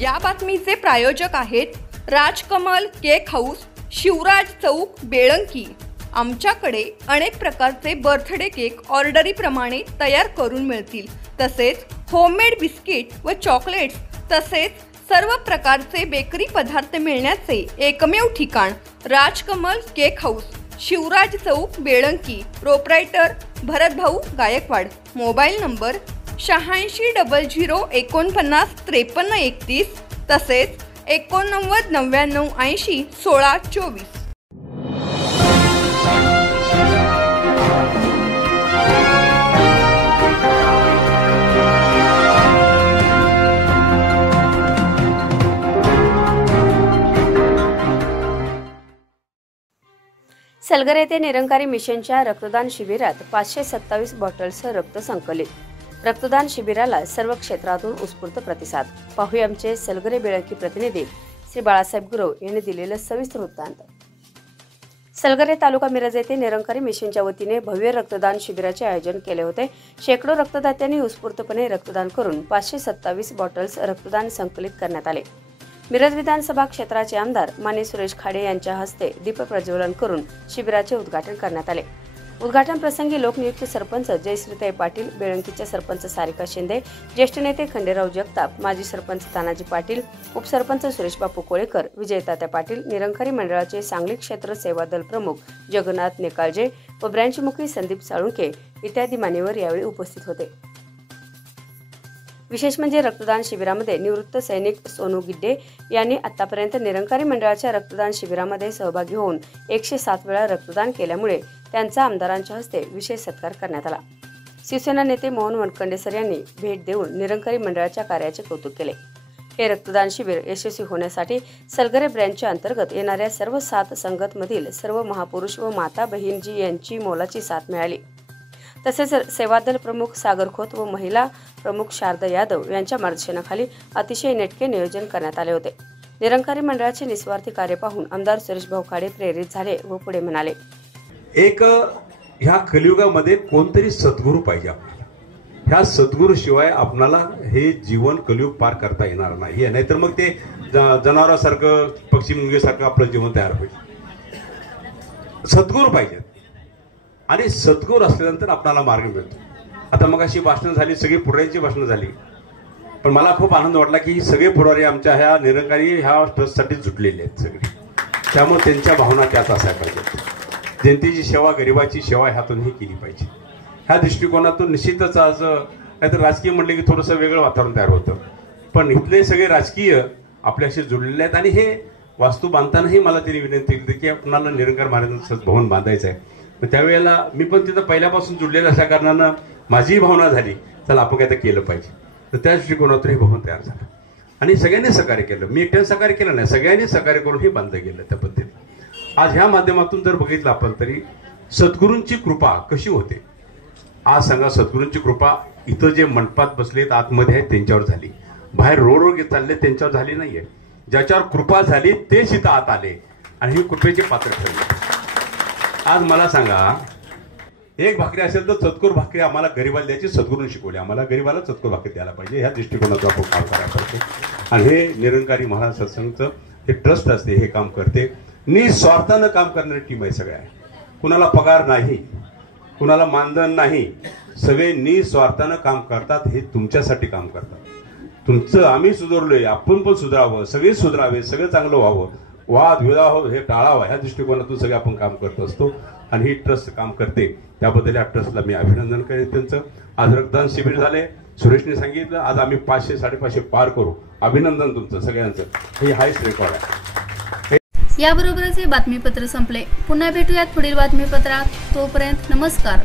या बातमीचे प्रायोजक आहेत राजकमल केक हाऊस, शिवराज चौक, बेळंकी। आमच्याकडे अनेक प्रकारचे बर्थडे केक ऑर्डरीप्रमाणे तयार करून मिळतील। तसेच होममेड बिस्किट व चॉकलेट्स तसेच सर्व प्रकारचे बेकरी पदार्थ मिळण्याचे एकमेव ठिकाण राजकमल केक हाऊस, शिवराज चौक, Belanki. Proprietor Bharatbhau Gaikwad. Mobile number 8600495331 तसेच 8999801624। सलगर येथे निरंकारी मिशनच्या रक्तदान शिबिरात 527 बॉटल्सचं रक्त संकलित। रक्तदान शिबिराला सर्व क्षेत्रातून उत्स्फूर्त प्रतिसाद। पाहूया आमचे सलगरे बेळंकी प्रतिनिधी श्री बाळासाहेब गुरव यांनी दिलेलं सविस्तर वृत्तांत। सलगरे तालुका मिरज येथे निरंकारी मिशनच्या वतीने भव्य रक्तदान शिबिराचे आयोजन केले होते। शेकडो रक्तदात्यांनी उत्स्फूर्तपणे रक्तदान करून 527 बॉटल्स रक्तदान संकलित करण्यात आले। मिरज विधानसभा क्षेत्राचे आमदार माननीय सुरेश खाडे यांच्या हस्ते दीप प्रज्वलन करून शिबिराचे उद्घाटन करण्यात आले। उद्घाटन प्रसंगी लोकनियुक्त सरपंच जयश्रीताई पाटील, बेळंकीचे सरपंच सारिका शिंदे, ज्येष्ठ नेते खंडेराव जगताप, माजी सरपंच तानाजी पाटील, उपसरपंच सुरेश बापू कोळेकर, विजयतात्या पाटील, निरंकारी मंडळाचे सांगली क्षेत्र सेवा दल प्रमुख जगन्नाथ नेकाळजे व ब्रँचमुखी संदीप साळुंके इत्यादी मान्यवर यावेळी उपस्थित होते। विशेष म्हणजे रक्तदान शिबिरामध्ये निवृत्त सैनिक सोनू गिड्डे यांनी आतापर्यंत निरंकारी मंडळाच्या रक्तदान शिबिरामध्ये सहभागी होऊन 107 वेळा रक्तदान केल्यामुळे त्यांचा आमदारांच्या हस्ते विशेष सत्कार करण्यात आला। शिवसेना नेते मोहन वनखंडेसर यांनी भेट देऊन निरंकारी मंडळाच्या कार्याचे कौतुक केले। हे रक्तदान शिबिर यशस्वी होण्यासाठी सलगरे ब्रँचच्या अंतर्गत येणाऱ्या सर्व 7 संगतमधील सर्व महापुरुष व माता बहीणजी यांची मोलाची साथ मिळाली। तसेच सेवादल प्रमुख सागर खोत व महिला प्रमुख शारदा यादव यांच्या मार्गदर्शनाखाली अतिशय नेटके नियोजन करण्यात आले होते। निरंकारी मंडळाचे निस्वार्थी कार्य पाहून आमदार सुरेश भाऊ खाडे प्रेरित झाले व पुढे म्हणाले, एक ह्या कलियुगामध्ये कोणतरी सद्गुरू पाहिजे आपल्याला। ह्या सद्गुरू शिवाय आपल्याला हे जीवन कलियुग पार करता येणार नाही। नाहीतर मग ते जनावरासारखं पक्षी मुंगीसारखं आपलं जीवन तयार होईल। सद्गुरू पाहिजे आणि सद्गुरू असल्यानंतर आपल्याला मार्ग मिळतो। आता मग अशी भाषणं झाली, सगळी पुढाऱ्यांची भाषणं झाली, पण मला खूप आनंद वाटला की सगळे पुढारी आमच्या ह्या निरंकारी ह्या ट्रस्टसाठी जुटलेले आहेत सगळे। त्यामुळे त्यांच्या भावना त्याच असायला पाहिजेत। जनतेची सेवा, गरिबाची सेवा ह्यातूनही केली पाहिजे। ह्या दृष्टिकोनातून निश्चितच आज नाहीतर राजकीय म्हटले की थोडंसं वेगळं वातावरण तयार होतं, पण इथले सगळे राजकीय आपल्याशी जुळलेले आहेत। आणि हे वास्तू बांधतानाही मला त्यांनी विनंती केली की आपल्याला निरंकार महाराजांचं भवन बांधायचं आहे। त्यावेळेला मी पण तिथं पहिल्यापासून जुळलेलं असल्या कारणानं माझीही भावना झाली, चला आपण काय तर केलं पाहिजे। तर त्या दृष्टिकोनातून हे भवन तयार झालं आणि सगळ्यांनी सहकार्य केलं। मी एकट्याने सहकार्य केलं नाही, सगळ्यांनी सहकार्य करून हे बांधलं गेलं त्या पद्धतीने। आज ह्या माध्यमातून जर बघितलं आपण तरी सद्गुरूंची कृपा कशी होते। आज सांगा, सद्गुरूंची कृपा इथं जे मंडपात बसलेत आतमध्ये आहेत त्यांच्यावर झाली, बाहेर रोड चालले त्यांच्यावर झाली नाहीये। ज्याच्यावर कृपा झाली तेच इथं आत आले आणि ही कृपेचे पात्र ठरले। आज मला सांगा, एक भाकरी असेल तर चतकोर भाकरी आम्हाला गरीबाला द्यायची सद्गुरूंनी शिकवली। आम्हाला गरीबाला चतकोर भाकरी द्यायला पाहिजे, ह्या दृष्टिकोनातून आपण काम करायला पाहिजे। आणि हे निरंकारी महाराज सत्संगचं हे ट्रस्ट असते, हे काम करते। निस्वार्थानं काम करणारी टीम आहे सगळ्या। कुणाला पगार नाही, कुणाला मानधन नाही, सगळे निस्वार्थानं काम करतात। हे तुमच्यासाठी काम करतात। तुमचं आम्ही सुधारलोय, आपण पण सुधारावं, सगळे सुधारावे, सगळं चांगलं व्हावं, वाद विवाद हे टाळावं, ह्या दृष्टिकोनातून सगळे आपण काम करत असतो। आणि ही ट्रस्ट काम करते, त्याबद्दल या ट्रस्टला मी अभिनंदन करेन त्यांचं। आज रक्तदान शिबिर झाले, सुरेशने सांगितलं आज आम्ही 500-550 पार करू। अभिनंदन तुमचं सगळ्यांचं, हे हायस्ट रेकॉर्ड आहे। याबरोबरच हे बातमीपत्र संपले। पुन्हा भेटूयात पुढील बातमीपत्रात। तोपर्यंत नमस्कार।